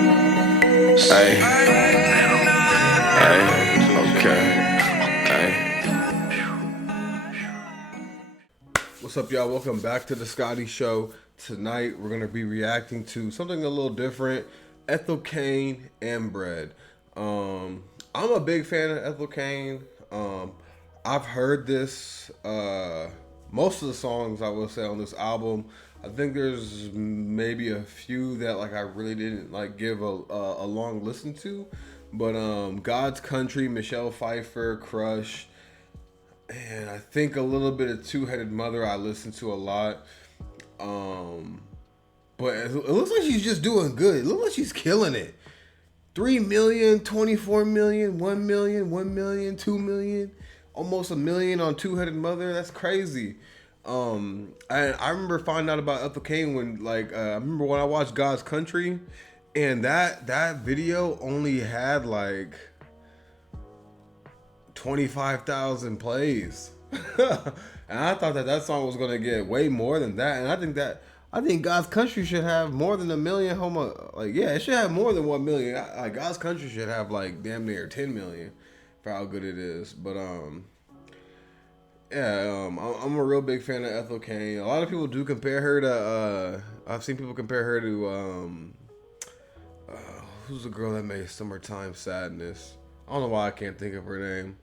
Hey, hey, okay, hey. What's up, y'all? Welcome back to the Scotty Show. Tonight, we're going to be reacting to something a little different. Ethel Cain, Inbred. I'm a big fan of Ethel Cain. I've heard this, most of the songs I will say on this album. I think there's maybe a few that like I really didn't like give a long listen to. But God's Country, Michelle Pfeiffer, Crush, and I think a little bit of Two Headed Mother I listen to a lot. Um, but it looks like she's just doing good. It looks like she's killing it. 3 million, 24 million, 1 million, 1 million, 2 million, almost a million on Two Headed Mother. That's crazy. I remember finding out about Ethel Cain when I remember when I watched God's Country, and that video only had like 25,000 plays. And I thought that song was gonna get way more than that. And I think God's Country should have more than a million it should have more than 1 million. Like God's Country should have like damn near 10 million for how good it is. But I'm a real big fan of Ethel Cain. A lot of people do compare her to I've seen people compare her to who's the girl that made Summertime Sadness? I don't know why I can't think of her name.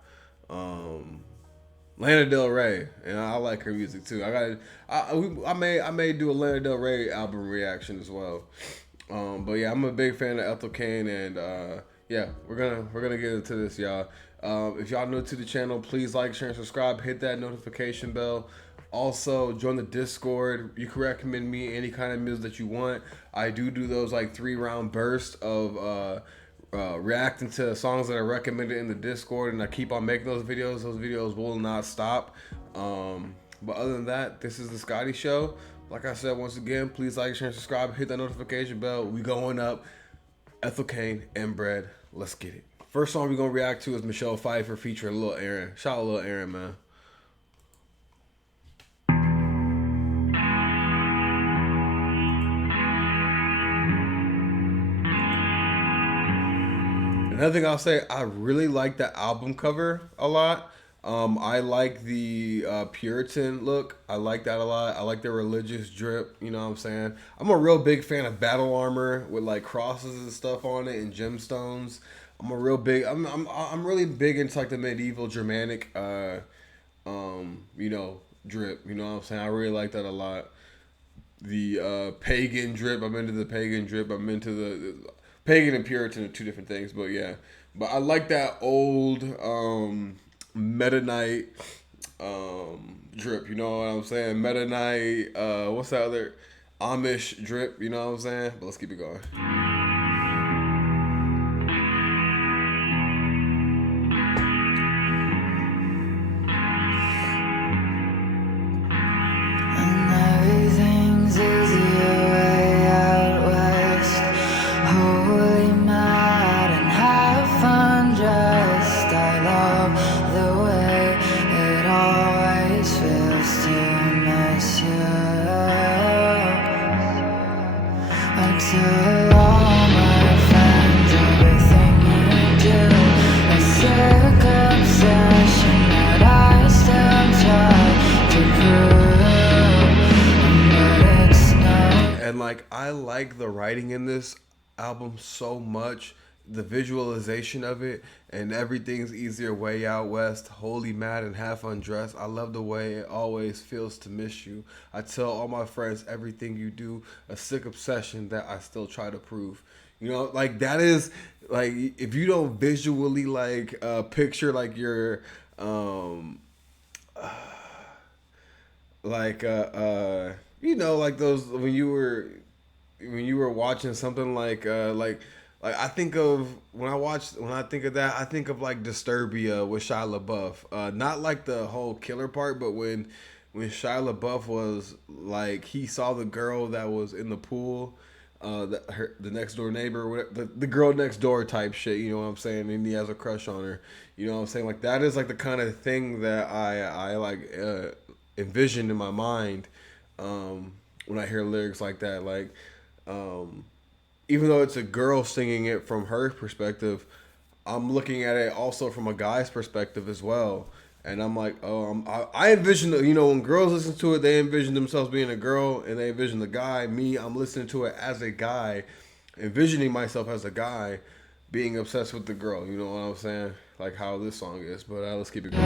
Um, Lana Del Rey, and I like her music too. I may do a Lana Del Rey album reaction as well. But yeah, I'm a big fan of Ethel Cain, and yeah, we're gonna get into this, y'all. If y'all new to the channel, please like, share, and subscribe. Hit that notification bell. Also, join the Discord. You can recommend me any kind of music that you want. I do those like 3-round bursts of reacting to songs that are recommended in the Discord, and I keep on making those videos. Those videos will not stop. But other than that, this is the Scotty Show. Like I said, once again, please like, share, and subscribe. Hit that notification bell. We going up. Ethel Cain, Inbred. Let's get it. First song we're gonna react to is Michelle Pfeiffer featuring Lil Aaron. Shout out Lil Aaron, man. Another thing I'll say, I really like the album cover a lot. I like the Puritan look. I like that a lot. I like the religious drip. You know what I'm saying? I'm a real big fan of battle armor with like crosses and stuff on it and gemstones. I'm really big into like the medieval Germanic, drip. You know what I'm saying? I really like that a lot. The pagan drip. I'm into the pagan drip. I'm into the pagan and Puritan are two different things, but yeah. But I like that old Meta Knight drip. You know what I'm saying? Meta Knight. What's that other Amish drip? You know what I'm saying? But let's keep it going. And like I like the writing in this album so much, the visualization of it, and everything's easier way out west, wholly mad and half undressed. I love the way it always feels to miss you. I tell all my friends everything you do, a sick obsession that I still try to prove. You know, like that is like if you don't visually like picture like your like like those when you were watching something like I think of when I think of that, I think of like Disturbia with Shia LaBeouf. Not like the whole killer part, but when Shia LaBeouf was like he saw the girl that was in the pool, the next door neighbor, the girl next door type shit. You know what I'm saying? And he has a crush on her. You know what I'm saying? Like that is like the kind of thing that I like envision in my mind when I hear lyrics like that. Like even though it's a girl singing it from her perspective, I'm looking at it also from a guy's perspective as well. And I'm like, I envision, when girls listen to it, they envision themselves being a girl and they envision the guy. Me, I'm listening to it as a guy, envisioning myself as a guy being obsessed with the girl. You know what I'm saying? Like how this song is. But let's keep it going.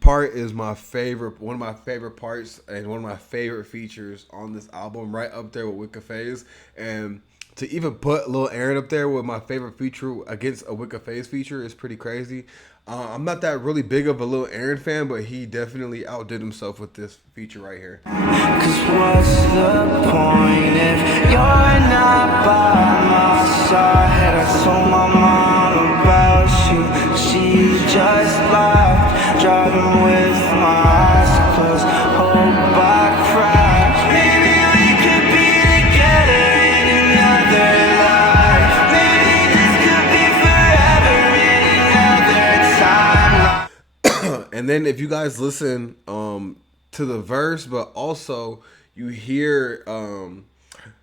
Part is my favorite, one of my favorite parts, and one of my favorite features on this album, right up there with Wicca Phase. And to even put Lil Aaron up there with my favorite feature against a Wicca Phase feature is pretty crazy. I'm not that really big of a Lil Aaron fan, but he definitely outdid himself with this feature right here. Cause what's the point if you're not by my side? I told my mom about you, she just laughed, driving with my eyes closed, hope I cry. Maybe we could be together in another life. Maybe this could be forever in another time. And then if you guys listen to the verse, but also you hear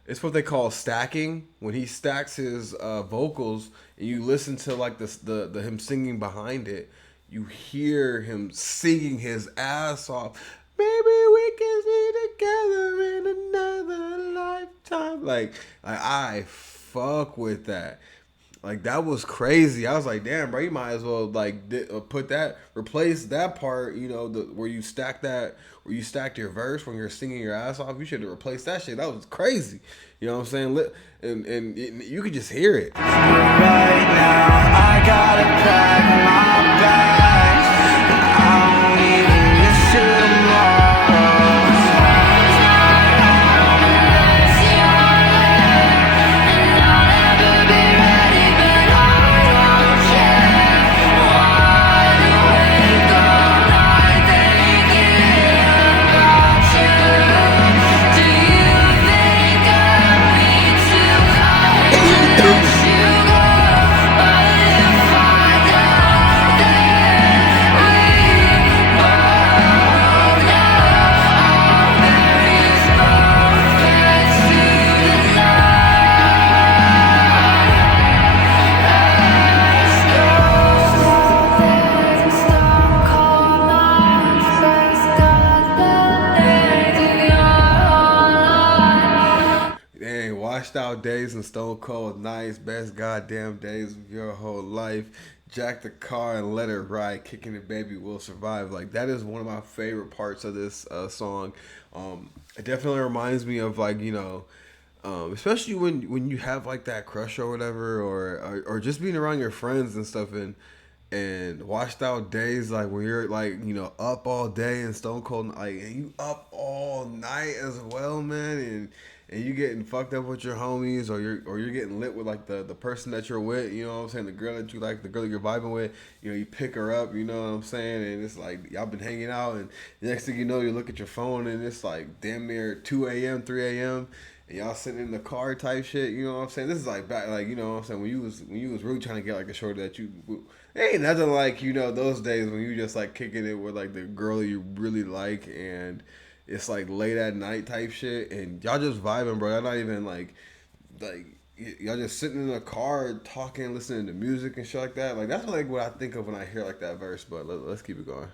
it's what they call stacking, when he stacks his vocals and you listen to like the him singing behind it, you hear him singing his ass off. Maybe we can be together in another lifetime. Like I fuck with that. Like that was crazy. I was like, damn, bro, you might as well like replace that part. Where you stacked your verse when you're singing your ass off. You should have replaced that shit. That was crazy. You know what I'm saying? And you could just hear it. Right now, I gotta pack my bags. I don't even miss you tomorrow. Out days and stone cold nights, best goddamn days of your whole life. Jack the car and let it ride, kicking it, baby, will survive. Like that is one of my favorite parts of this song. It definitely reminds me of like especially when you have like that crush or whatever, or just being around your friends and stuff, and washed out days, like when you're like up all day and stone cold, like and you up all night as well, man, and you getting fucked up with your homies, or you're getting lit with like the person that you're with, you know what I'm saying, the girl that you like, the girl that you're vibing with, you pick her up, you know what I'm saying, and it's like y'all been hanging out, and the next thing you know, you look at your phone and it's like damn near 2 a.m., 3 a.m., and y'all sitting in the car type shit, you know what I'm saying. This is like back, like, you know what I'm saying, when you was really trying to get like a shorty that you, it ain't nothing like, those days when you just like kicking it with like the girl you really like, and it's like late at night type shit, and y'all just vibing, bro. Y'all not even like y'all just sitting in the car talking, listening to music and shit like that. Like that's like what I think of when I hear like that verse. But let's keep it going.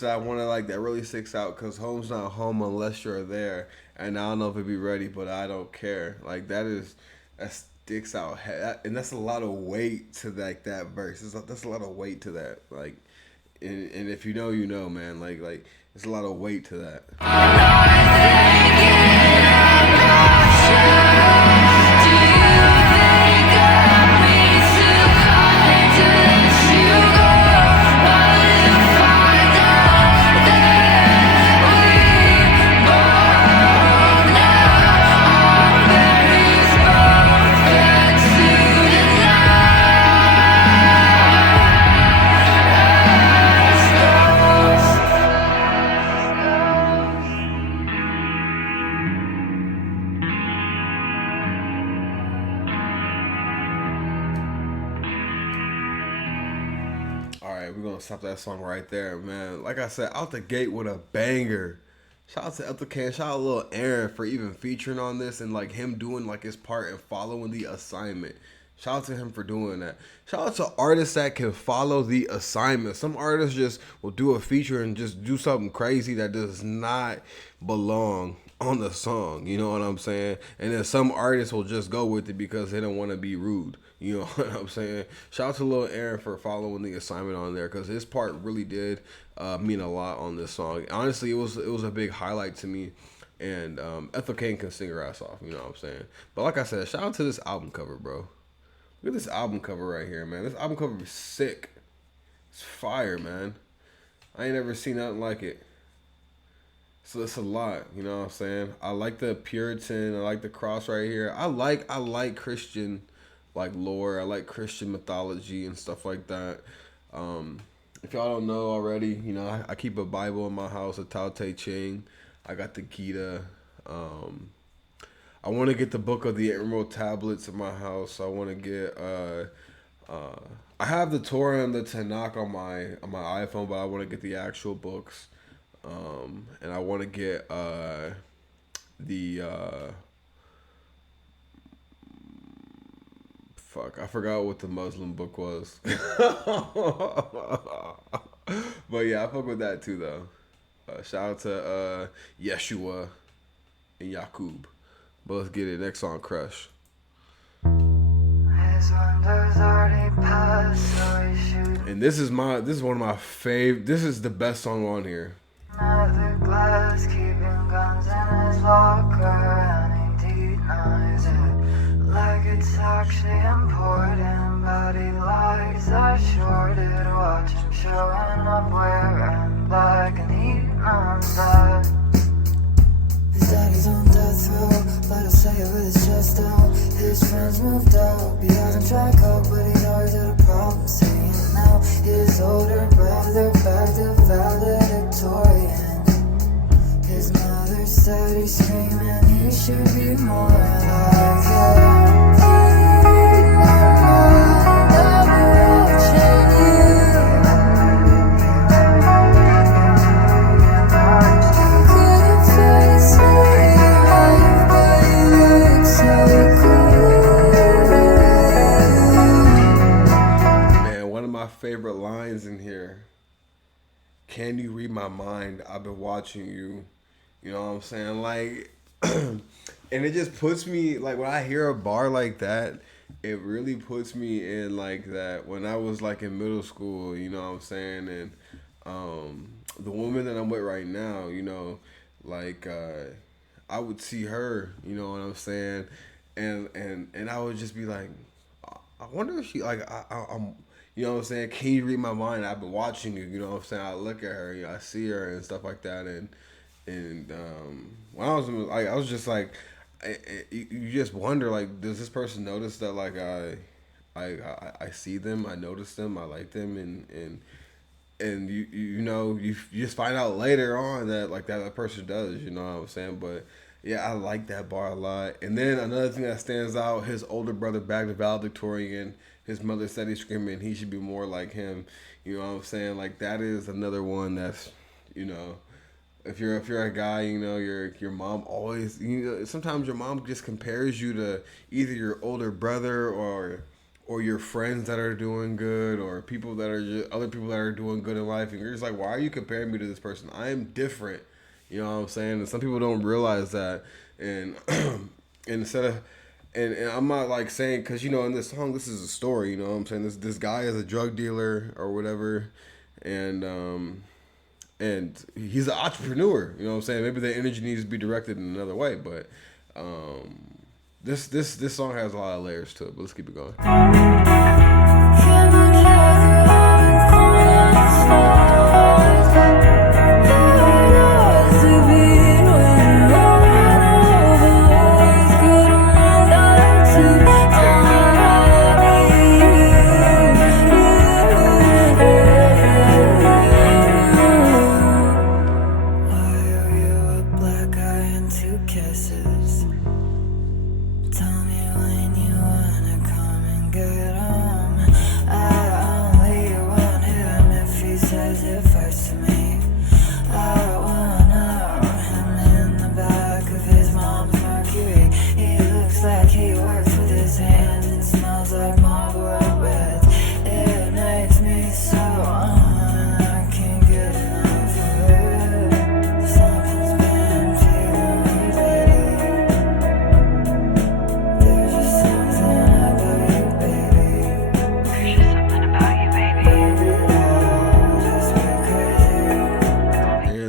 verse that I want to like that really sticks out, cause home's not home unless you're there, and I don't know if it'd be ready, but I don't care. Like that sticks out, and that's a lot of weight to that verse. That's a lot of weight to that. Like, and if you know, you know, man. Like it's a lot of weight to that. All right, we're gonna stop that song right there, man. Like I said, out the gate with a banger. Shout out to Ethel Cain. Shout out Lil Aaron for even featuring on this and like him doing like his part and following the assignment. Shout out to him for doing that. Shout out to artists that can follow the assignment. Some artists just will do a feature and just do something crazy that does not belong on the song. You know what I'm saying? And then some artists will just go with it because they don't want to be rude. You know what I'm saying? Shout out to Lil Aaron for following the assignment on there, because his part really did mean a lot on this song. Honestly, it was a big highlight to me. And Ethel Cain can sing her ass off. You know what I'm saying? But like I said, shout out to this album cover, bro. Look at this album cover right here, man. This album cover is sick. It's fire, man. I ain't ever seen nothing like it. So it's a lot, you know what I'm saying? I like the Puritan. I like the cross right here. I like Christian, like lore. I like Christian mythology and stuff like that. If y'all don't know already, you know, I keep a Bible in my house, a Ethel Cain. I got the Gita. I want to get the book of the Emerald Tablets in my house. I want to get. I have the Torah and the Tanakh on my iPhone, but I want to get the actual books. And I want to get fuck, I forgot what the Muslim book was. But yeah, I fuck with that too though. Shout out to Yeshua and Yakub. But let's get it. Next song, Crush. And this is one of my favorite. This is the best song on here. Another glass, keeping guns in his locker, and he denies it like it's actually important, but he lies. I sure did watch him showing up wearing black, and he knows that his daddy's on death row, but he'll say it with his chest out. His friends moved out, be having track up, but he knows that a problem saying now. His older brother back to valedictorian. His mother said he's screaming, he should be more like him. Favorite lines in here. Can you read my mind? I've been watching you. You know what I'm saying? Like, and it just puts me, like, when I hear a bar like that, it really puts me in, like, that when I was, like, in middle school, you know what I'm saying? And the woman that I'm with right now, you know, like, I would see her, you know what I'm saying? And I would just be like, I wonder if she, like, I'm, you know what I'm saying? Can you read my mind? I've been watching you. You know what I'm saying? I look at her, you know, I see her and stuff like that. And when I was like, I was just like, you just wonder, like, does this person notice that, like, I see them, I notice them, I like them, and you know, you just find out later on that, like, that person does. You know what I'm saying? But yeah, I like that bar a lot. And then another thing that stands out: his older brother back to valedictorian. His mother said he's screaming, he should be more like him. You know what I'm saying? Like, that is another one that's, you know, if you're a guy, you know, your mom always, you know, sometimes your mom just compares you to either your older brother or your friends that are doing good, or people that are just, other people that are doing good in life, and you're just like, why are you comparing me to this person? I am different. You know what I'm saying? And some people don't realize that. And and instead of and I'm not like saying, because you know, in this song, this is a story. You know what I'm saying? This guy is a drug dealer or whatever, and he's an entrepreneur. You know what I'm saying? Maybe the energy needs to be directed in another way, but this song has a lot of layers to it. But let's keep it going.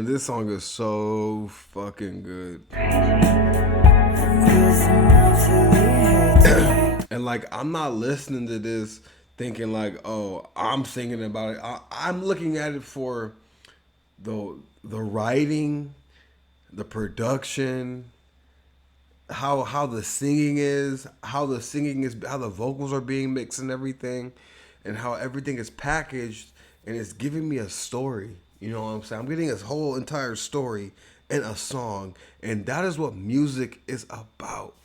This song is so fucking good. And like, I'm not listening to this thinking like, oh, I'm thinking about it. I'm looking at it for the writing, the production, how the singing is, how the vocals are being mixed and everything, and how everything is packaged, and it's giving me a story. You know what I'm saying? I'm getting this whole entire story in a song, and that is what music is about.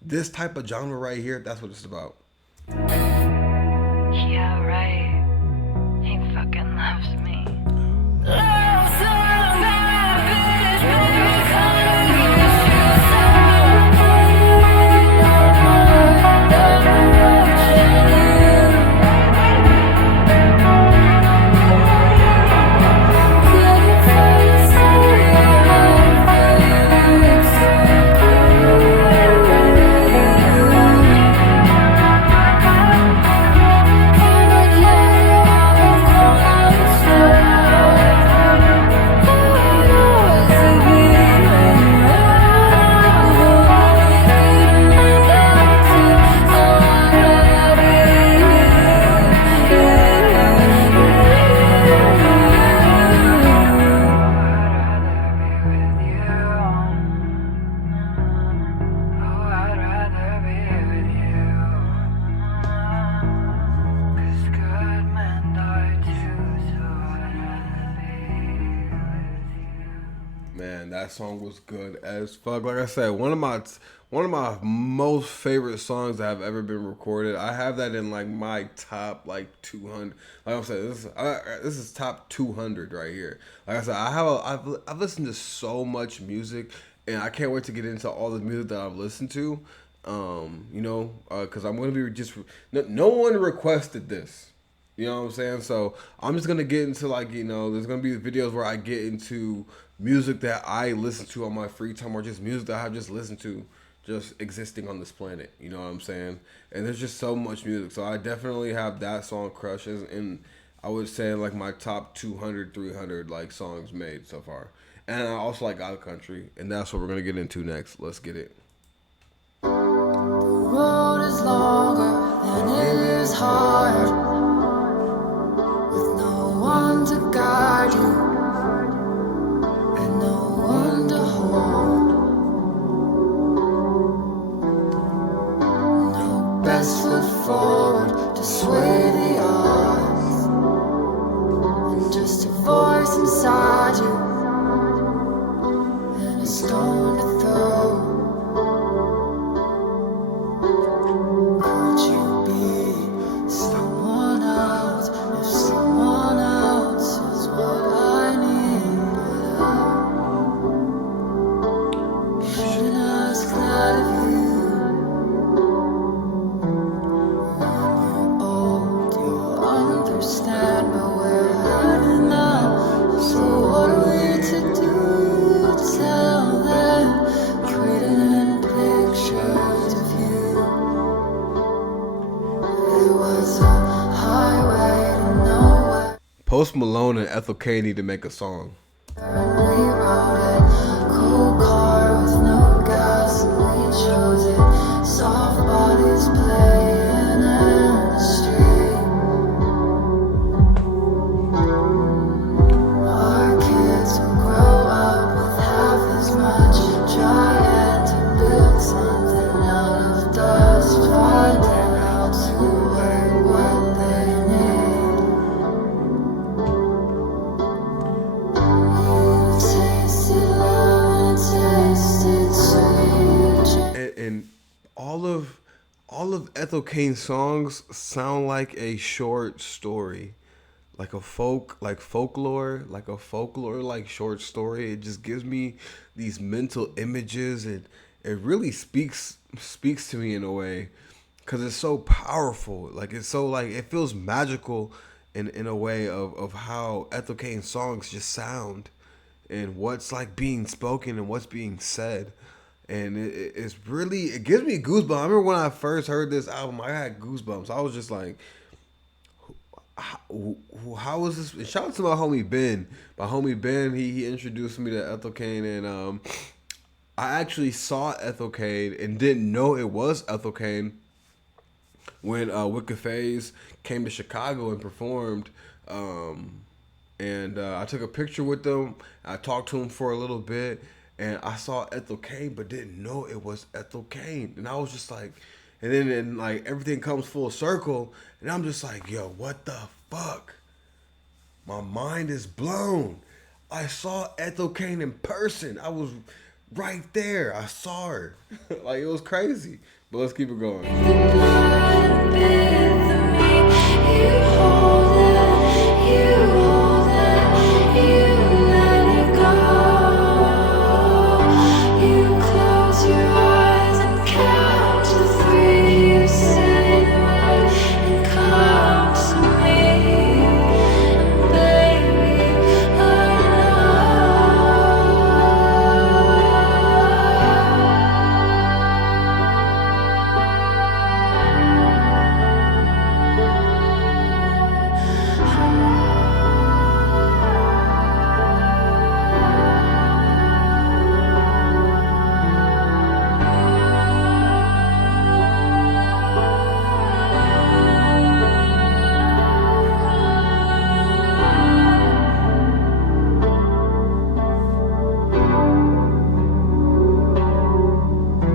This type of genre right here, that's what it's about. Yeah, right. He fucking loves me. Man, that song was good as fuck. Like I said, one of my most favorite songs that have ever been recorded. I have that in like my top like 200. Like I said, this is top 200 right here. Like I said, I've listened to so much music, and I can't wait to get into all the music that I've listened to. Because I'm gonna be no one requested this. You know what I'm saying? So I'm just gonna get into there's gonna be videos where I get into music that I listen to on my free time, or just music that I've just listened to just existing on this planet. You know what I'm saying? And there's just so much music. So I definitely have that song crushes, and I would say like my top 200, 300 like songs made so far. And I also like Out of Country, and that's what we're gonna get into next. Let's get it. The road is longer than it is hard, with no one to guide you and no one to hold. No best foot forward to sway the odds, and just a voice inside you and a stone to throw. was a highway to nowhere. Post Malone and Ethel Cain need to make a song. And we rode it. Cool car with no gas, and we chose it. Soft bodies playing in the street. Our kids will grow up with half as much, trying to build something out of dust, finding how to work what they need. You tasted love and tasted sweet. And all of Ethel Cain's songs sound like a short story, like a folklore like short story. It just gives me these mental images, and it really speaks to me in a way, because it's so powerful. Like it's so like it feels magical in a way of how Ethel Cain's songs just sound, and what's like being spoken and what's being said. And it's really, it gives me goosebumps. I remember when I first heard this album, I had goosebumps. I was just like, how was this? And shout out to my homie Ben. My homie Ben, he introduced me to Ethel Cain, and I actually saw Ethel Cain and didn't know it was Ethel Cain when Wicked Phase came to Chicago and performed. And I took a picture with them. I talked to him for a little bit, and I saw Ethel Cain, but didn't know it was Ethel Cain. And I was just like, and then like everything comes full circle, and I'm just like, yo, what the fuck? My mind is blown. I saw Ethel Cain in person. I was right there. I saw her. Like, it was crazy. But let's keep it going.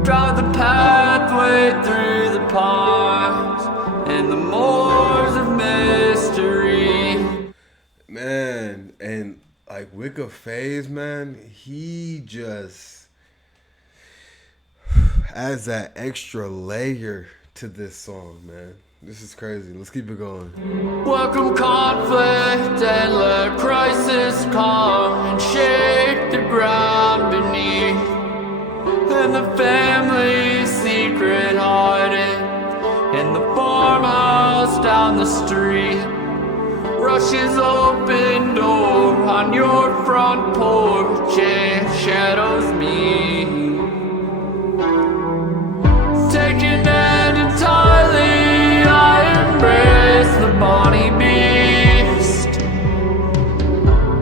Drive the pathway through the pines and the moors of mystery. Man, and like Wicked Phase, man, he just adds that extra layer to this song, man. This is crazy. Let's keep it going. Welcome conflict and let crisis come and shake the ground beneath. And the family secret hiding in the farmhouse down the street. Rushes open door on your front porch and shadows me. Taking it entirely, I embrace the bonny beast.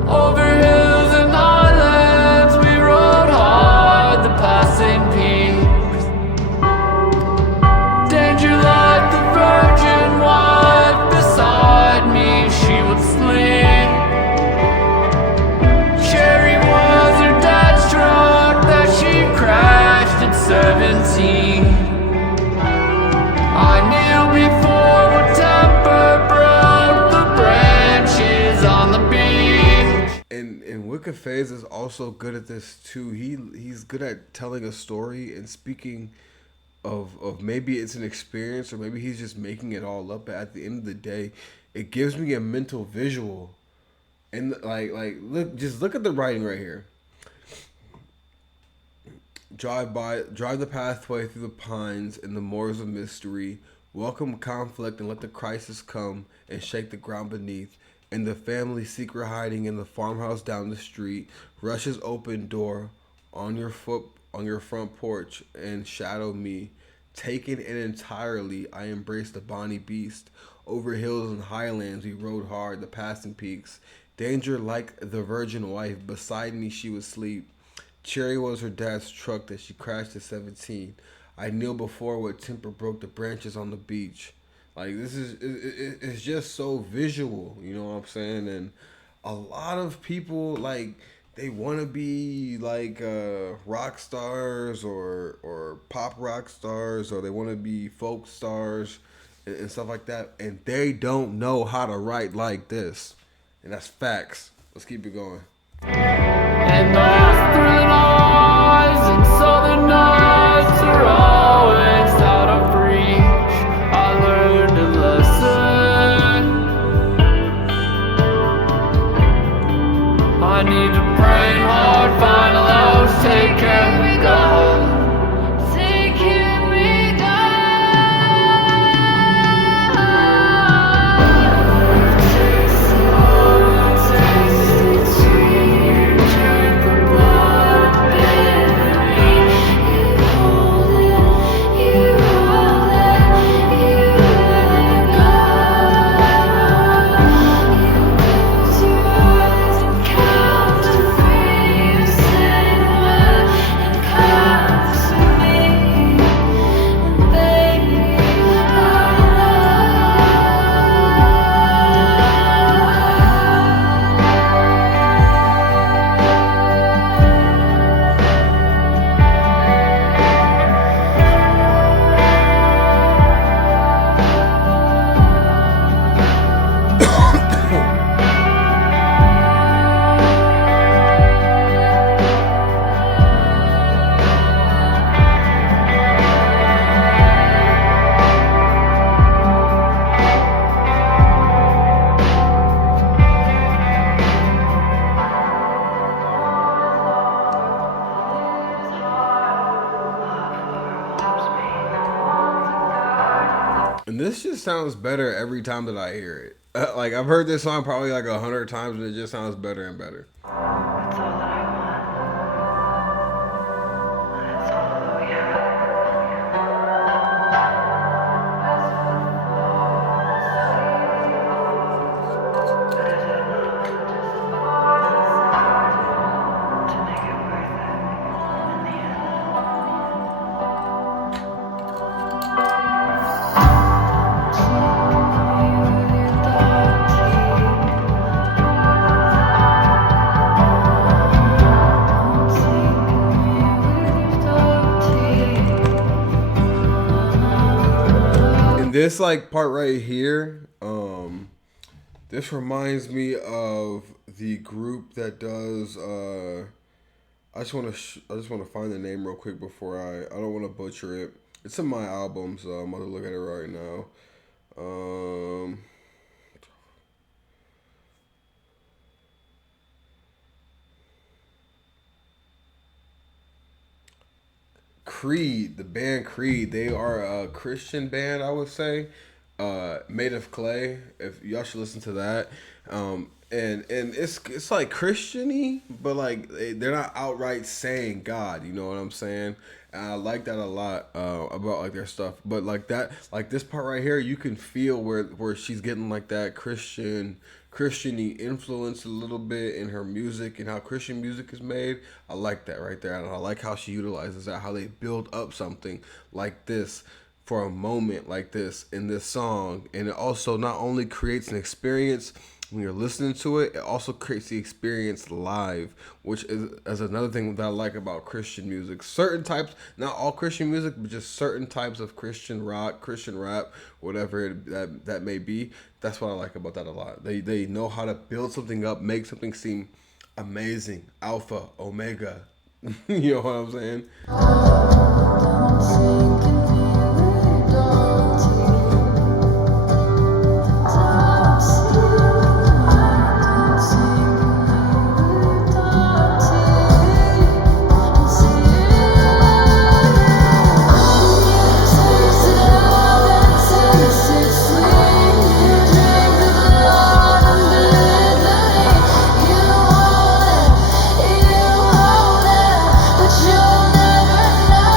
Over hills and highlands we rode hard, the passing peaks. Danger like the virgin wife beside me, she would sleep. Sherry was her dad's truck that she crashed at 17. I kneel before what temper broke the branches on the beach. And Wicked Phase is also good at this too. He's good at telling a story and speaking of maybe it's an experience or maybe he's just making it all up. But at the end of the day, it gives me a mental visual. And like look at the writing right here. Drive the pathway through the pines and the moors of mystery. Welcome conflict and let the crisis come and shake the ground beneath. And the family secret hiding in the farmhouse down the street. Rushes open door on your front porch and shadow me. Taken and entirely, I embraced the bonny beast. Over hills and highlands we rode hard, the passing peaks. Danger like the virgin wife, beside me she would sleep. Cherry was her dad's truck that she crashed at 17. I kneel before what temper broke the branches on the beach. Like this is it's just so visual, you know what I'm saying? And a lot of people like they want to be like rock stars or pop rock stars, or they want to be folk stars and stuff like that, and they don't know how to write like this, and that's facts. Let's keep it going. And those thrilling eyes and southern nights are always out of reach. I learned a lesson. I need to pray hard, find a love, take care of me, God. Take care of me, And this just sounds better every time that I hear it. Like I've heard this song probably like 100 times, and it just sounds better and better. That's all that I want. That's all that we have. But is it enough to make it worth it in the end? This like part right here, this reminds me of the group that does. I just want to find the name real quick before I don't want to butcher it. It's in my album, so I'm gonna look at it right now. Creed, the band Creed, they are a Christian band, I would say, made of clay. If y'all should listen to that, and it's like Christiany, but like they're not outright saying God. You know what I'm saying? And I like that a lot about like their stuff. But like that, like this part right here, you can feel where she's getting like that Christiany influence a little bit in her music and how Christian music is made. I like that right there, and I like how she utilizes that, how they build up something like this for a moment like this in this song. And it also not only creates an experience when you're listening to it, it also creates the experience live, which is another thing that I like about Christian music. Certain types, not all Christian music, but just certain types of Christian rock, Christian rap, whatever that may be. That's what I like about that a lot. They know how to build something up, make something seem amazing, alpha, omega. You know what I'm saying? But you'll never know.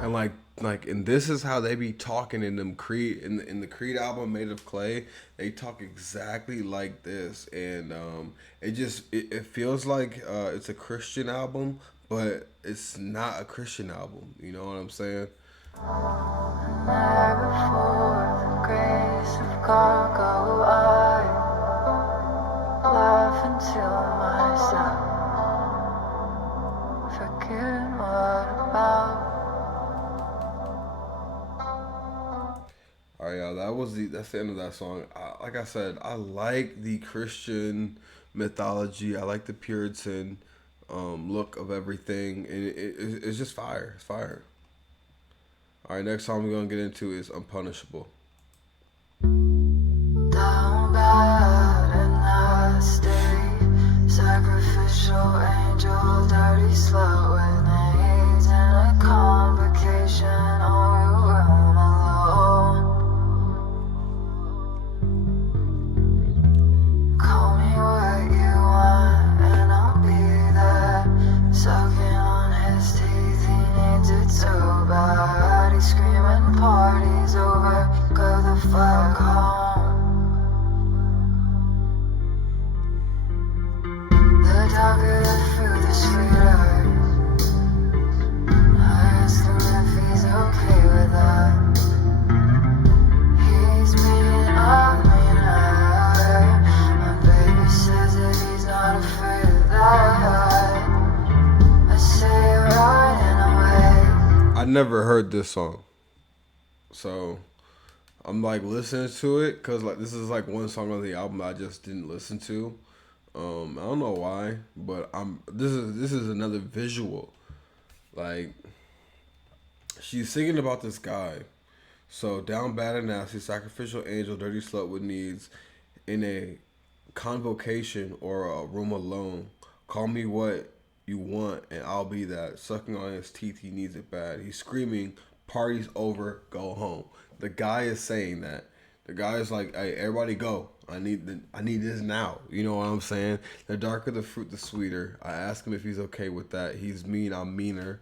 And and this is how they be talking in them Creed in the Creed album Made of Clay. They talk exactly like this, and it feels like it's a Christian album, but it's not a Christian album. You know what I'm saying? And there before the grace of God go I, laughing to myself, forgetting what about. All right, y'all. That's the end of that song. Like I said, I like the Christian mythology. I like the Puritan look of everything, and it's just fire. It's fire. All right, next song we're gonna get into is "Unpunishable." Down bad in that state, sacrificial angel, dirty slut with AIDS and a convocation or a room alone. Call me what you want and I'll be there, sucking on his teeth, he needs it so bad. He's screaming parties over, go the fuck home. The darker the fruit, the sweeter. I asked him if he's okay with that. He's mean, I'm meaner. My baby says that he's not afraid of that. I say you're right in a way. I never heard this song, so I'm like listening to it because like this is like one song on the album I just didn't listen to. I don't know why, but this is another visual. Like she's singing about this guy. So down bad and nasty, sacrificial angel, dirty slut with needs, in a convocation or a room alone. Call me what you want and I'll be that. Sucking on his teeth, he needs it bad. He's screaming, party's over, go home. The guy is saying that. The guy is like, hey, everybody go. I need this now. You know what I'm saying? The darker the fruit, the sweeter. I ask him if he's okay with that. He's mean, I'm meaner.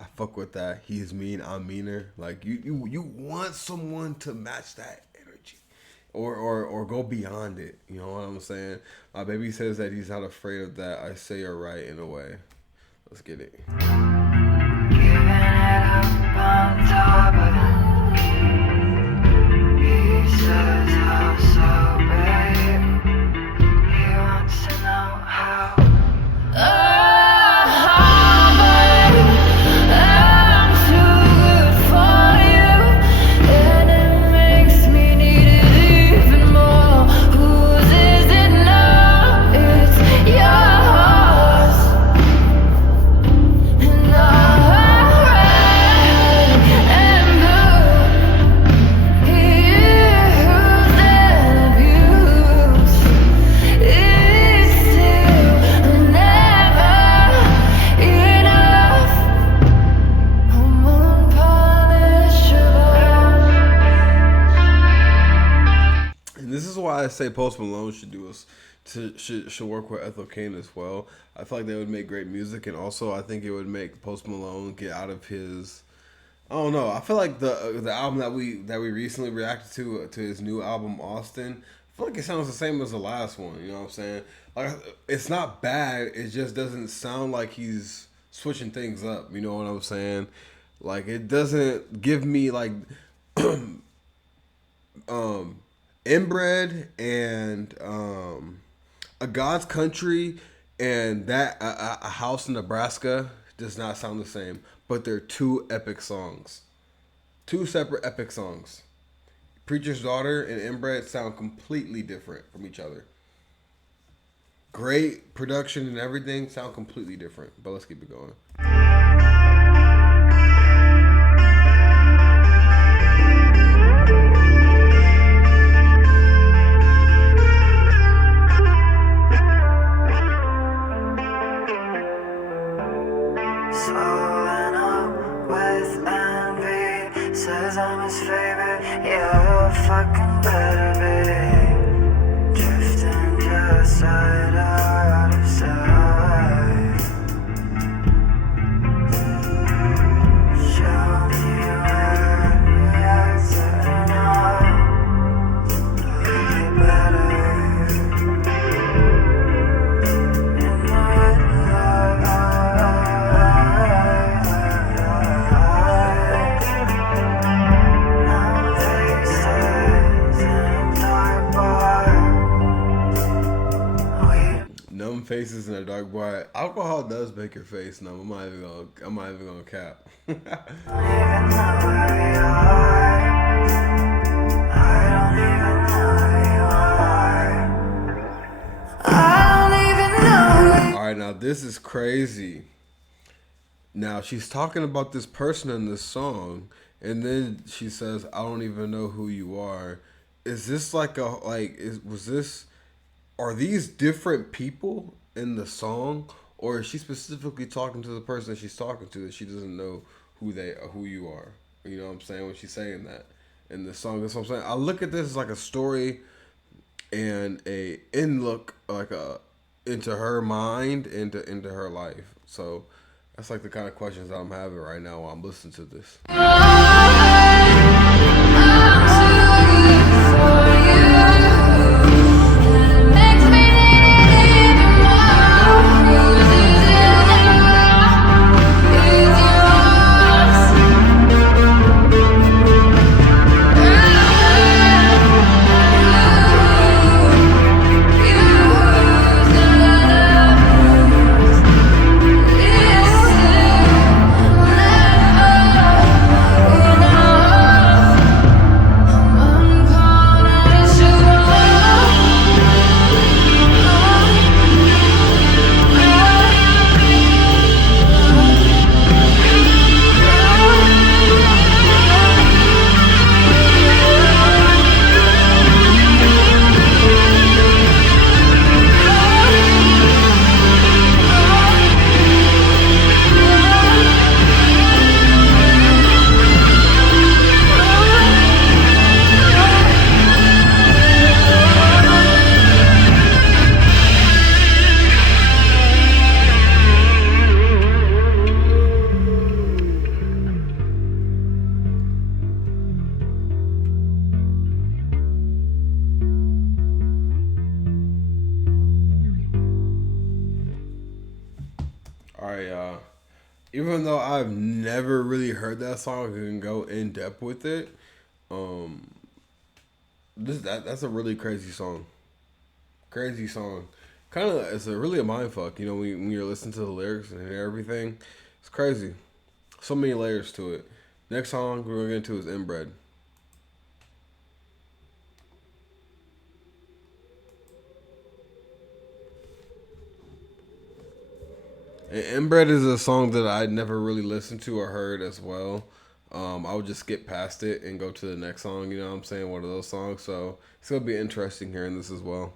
I fuck with that. He's mean, I'm meaner. Like you want someone to match that energy, or go beyond it. You know what I'm saying? My baby says that he's not afraid of that. I say you're right in a way. Let's get it. Giving it up on top of it. He says how so, babe. He wants to know how. I say Post Malone should work with Ethel Cain as well. I feel like they would make great music, and also I think it would make Post Malone get out of his. I don't know. I feel like the album that we recently reacted to his new album Austin. I feel like it sounds the same as the last one. You know what I'm saying? Like it's not bad. It just doesn't sound like he's switching things up. You know what I'm saying? Like it doesn't give me like. Inbred and A God's Country and that a House in Nebraska does not sound the same, but they're two epic songs, two separate epic songs. Preacher's Daughter and Inbred sound completely different from each other. Great production and everything, sound completely different, but let's keep it going. Fucking better be drifting just out of sight. faces in the dark, but alcohol does make your face numb. I'm not even gonna cap. Alright, now this is crazy. Now she's talking about this person in this song, and then she says, "I don't even know who you are." Is this are these different people in the song, or is she specifically talking to the person that she's talking to that she doesn't know who you are? You know what I'm saying, when she's saying that in the song. That's what I'm saying. I look at this as like a story and a look into her mind, into her life. So that's like the kind of questions that I'm having right now while I'm listening to this. Alright, y'all. Even though I've never really heard that song and go in depth with it, that's a really crazy song. Crazy song. It's really a mind fuck, you know, when you're listening to the lyrics and everything. It's crazy. So many layers to it. Next song we're gonna get into is Inbred. And Inbred is a song that I never really listened to or heard as well. I would just skip past it and go to the next song, you know what I'm saying? One of those songs. So it's going to be interesting hearing this as well.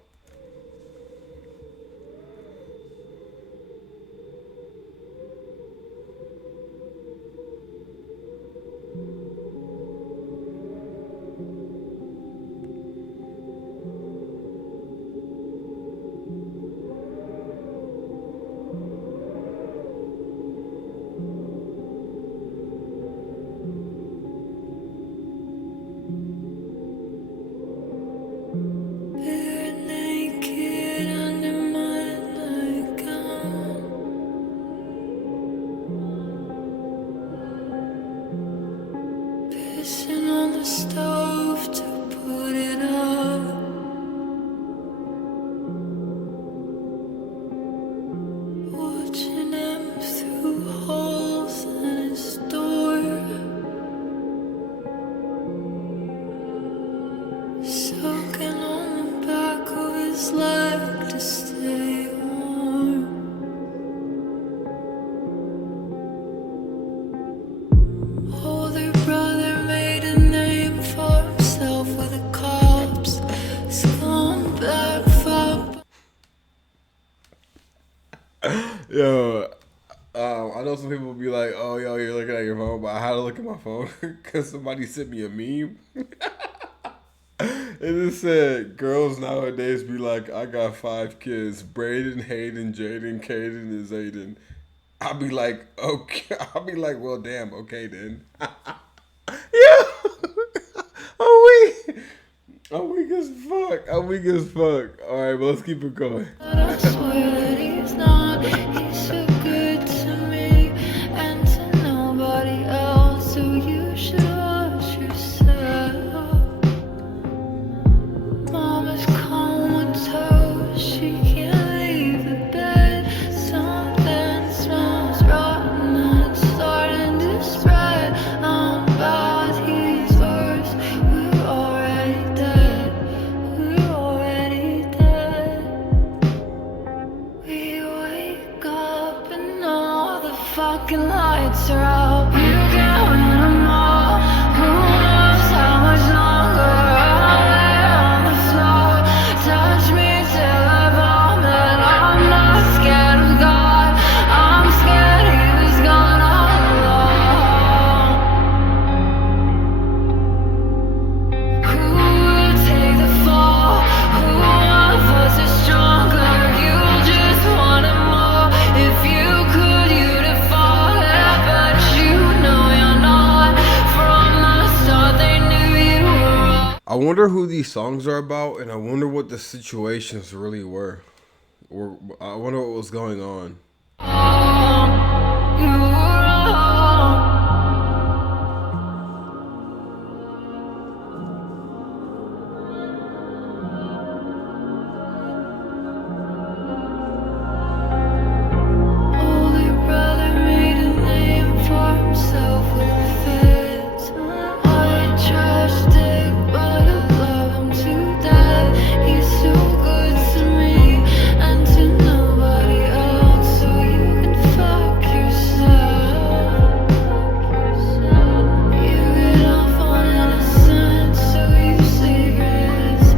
Yo, I know some people will be like, "Oh, yo, you're looking at your phone," but I had to look at my phone because somebody sent me a meme. And it said, "Girls nowadays be like, I got 5 kids: Braden, Hayden, Jaden, Caden, and Zayden." I'll be like, okay. I'll be like, well, damn, okay then. Yeah, I'm weak. I'm weak as fuck. I'm weak as fuck. All right, but let's keep it going. I swear that he's not. He's so good to me and to nobody else. So you should watch yourself. Mama's comatose. She can't leave the bed. I wonder who these songs are about, and I wonder what the situations really were, or I wonder what was going on. You were wrong. Older brother made a name for himself with the feds. White trash stick, but I love him to death. He's so good to me and to nobody else. So you can fuck yourself. You get off on innocence, so you say grace.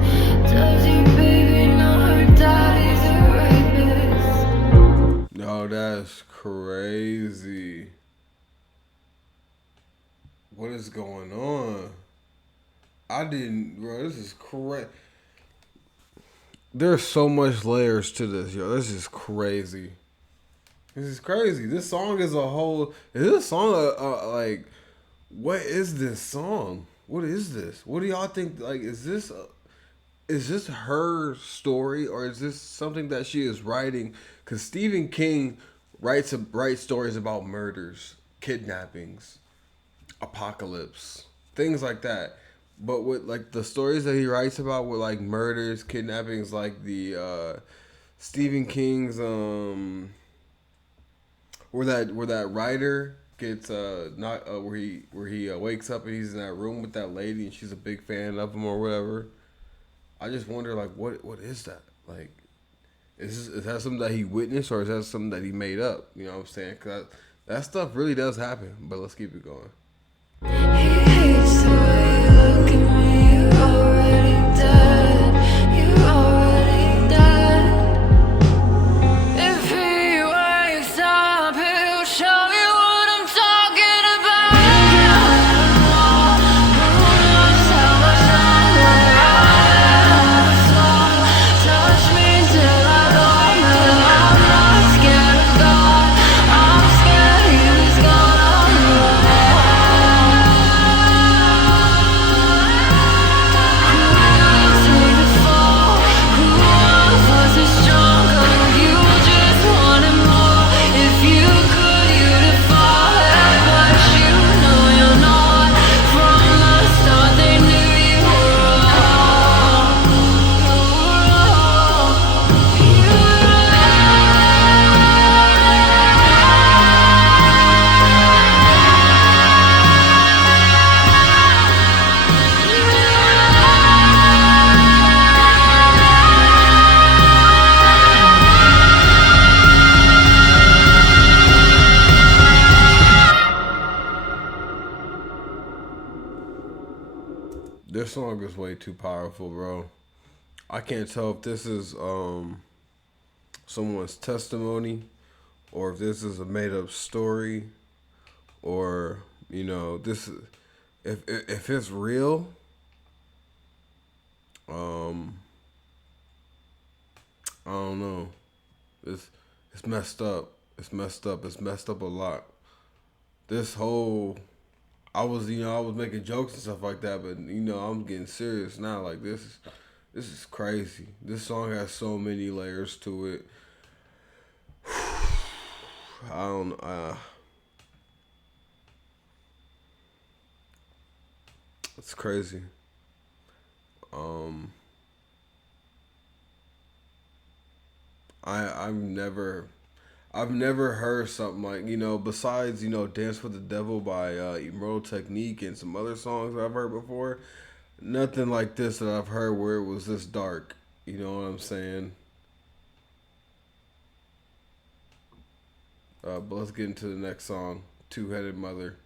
Does your baby know her daddy's a rapist? No, that's crazy. What is going on? I didn't, bro. This is crazy. There's so much layers to this, yo. This is crazy. This is crazy. This song is a whole. Is this song like? What is this song? What is this? What do y'all think? Like, is this her story, or is this something that she is writing? Because Stephen King writes stories about murders, kidnappings, apocalypse, things like that. But with like the stories that he writes about with like murders, kidnappings, like the Stephen King's where that writer gets not where he wakes up and he's in that room with that lady and she's a big fan of him or whatever. I just wonder like what is that? Like is that something that he witnessed, or is that something that he made up? You know what I'm saying? Cause that stuff really does happen. But let's keep it going. He hates the way you look at me. You're already dead. You're already dead. If he wakes up, he'll show you what I'm talking about. Who knows how much longer touch me till I vomit. I'm not scared of God. I'm scared he was gonna This song is way too powerful, bro. I can't tell if this is someone's testimony, or if this is a made up story, or you know this if it's real. I don't know. It's messed up. It's messed up. It's messed up a lot. This whole I was making jokes and stuff like that, but I'm getting serious now. Like this is crazy. This song has so many layers to it. I don't it's crazy. I've never heard something like, besides, Dance with the Devil by Immortal Technique and some other songs I've heard before. Nothing like this that I've heard where it was this dark. You know what I'm saying? But let's get into the next song, Two-Headed Mother.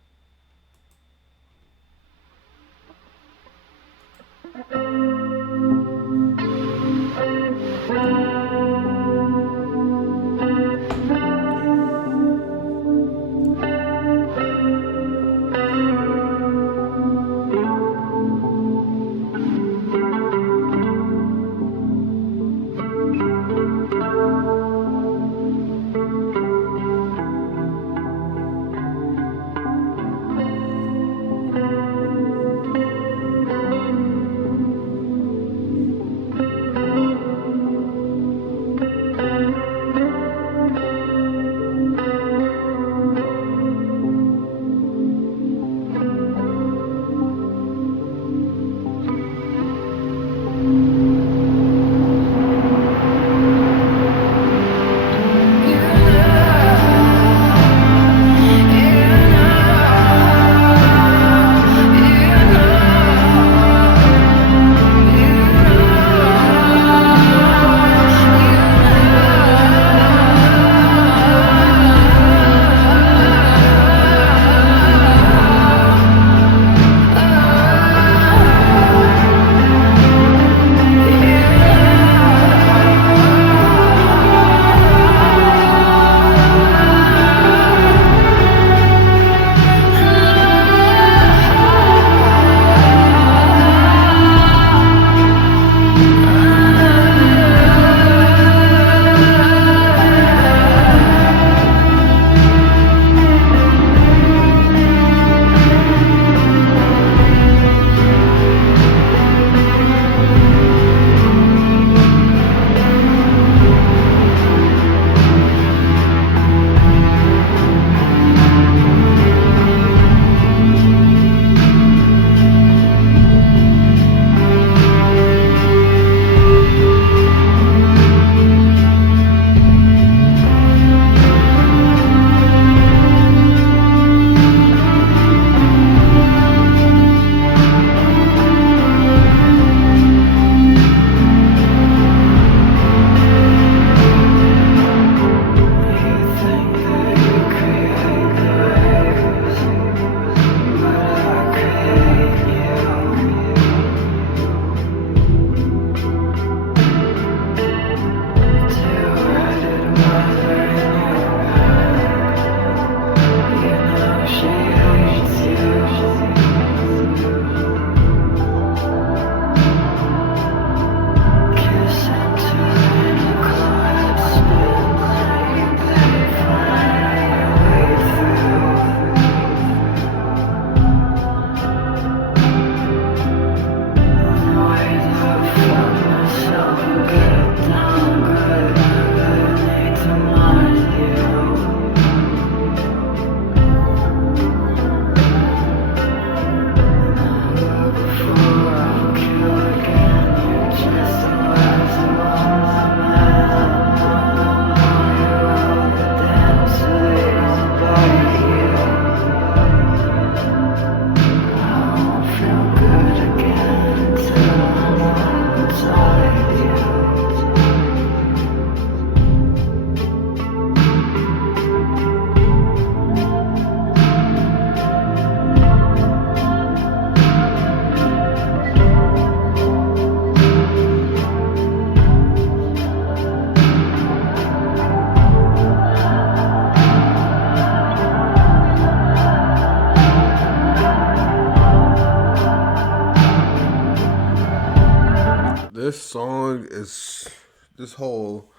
this song is this whole.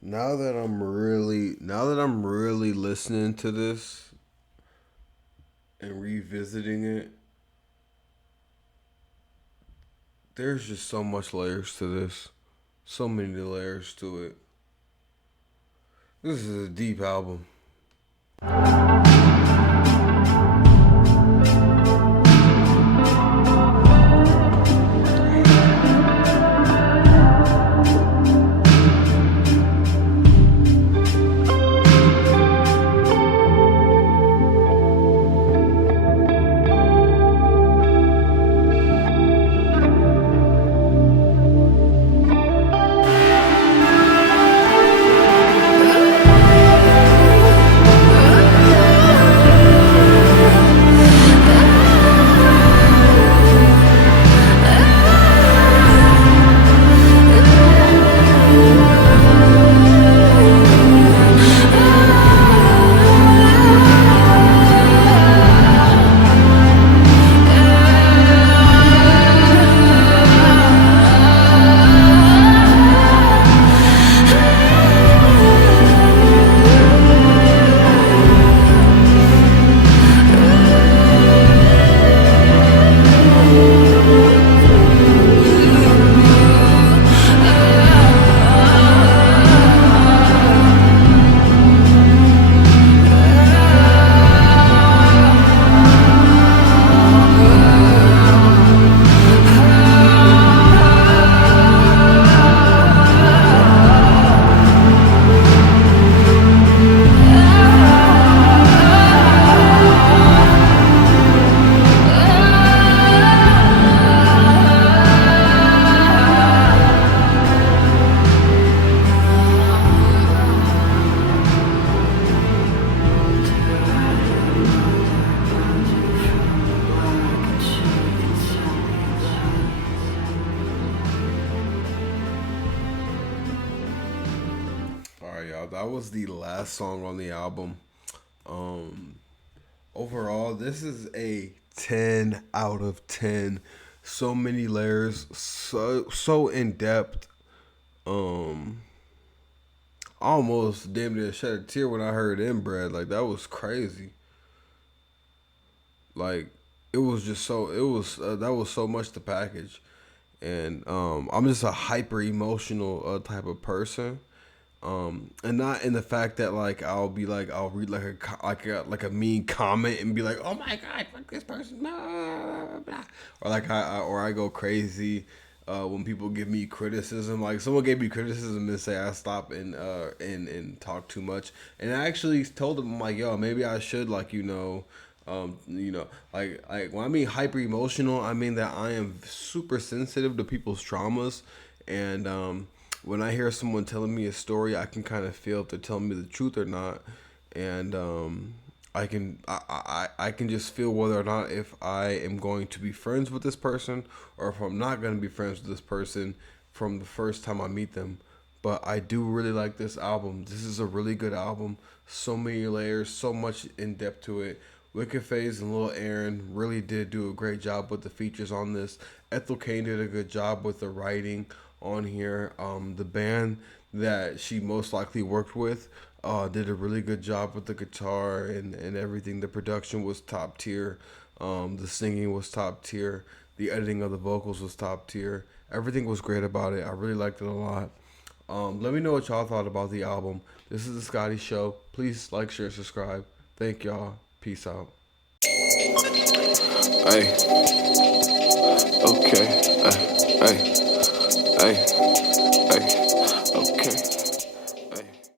Now that I'm really listening to this and revisiting it, there's just so much layers to this. So many layers to it. This is a deep album. That was the last song on the album. Overall, this is a 10 out of 10. So many layers, so in depth. Almost damn near shed a tear when I heard Inbred. Like, that was crazy. Like, it was just so that was so much to package. And I'm just a hyper emotional type of person. And not in the fact that like I'll read like a mean comment and be like, oh my god, fuck this person, blah, blah, blah. Or like I go crazy when people give me criticism. Like someone gave me criticism and say I stop and talk too much, and I actually told them, I'm like, yo, maybe I should like like when I mean hyper emotional, I mean that I am super sensitive to people's traumas, and when I hear someone telling me a story, I can kind of feel if they're telling me the truth or not, and I can just feel whether or not if I am going to be friends with this person or if I'm not going to be friends with this person from the first time I meet them. But I do really like this album. This is a really good album. So many layers, so much in depth to it. Wicked Phase and Lil Aaron really did do a great job with the features on this. Ethel Cain did a good job with the writing on here. The band that she most likely worked with did a really good job with the guitar and everything. The production was top tier. The singing was top tier. The editing of the vocals was top tier. Everything was great about it. I really liked it a lot. Let me know what y'all thought about the album. This is the Scotty Show. Please like, share, subscribe. Thank y'all. Peace out. Hey. Okay. Hey. Hey.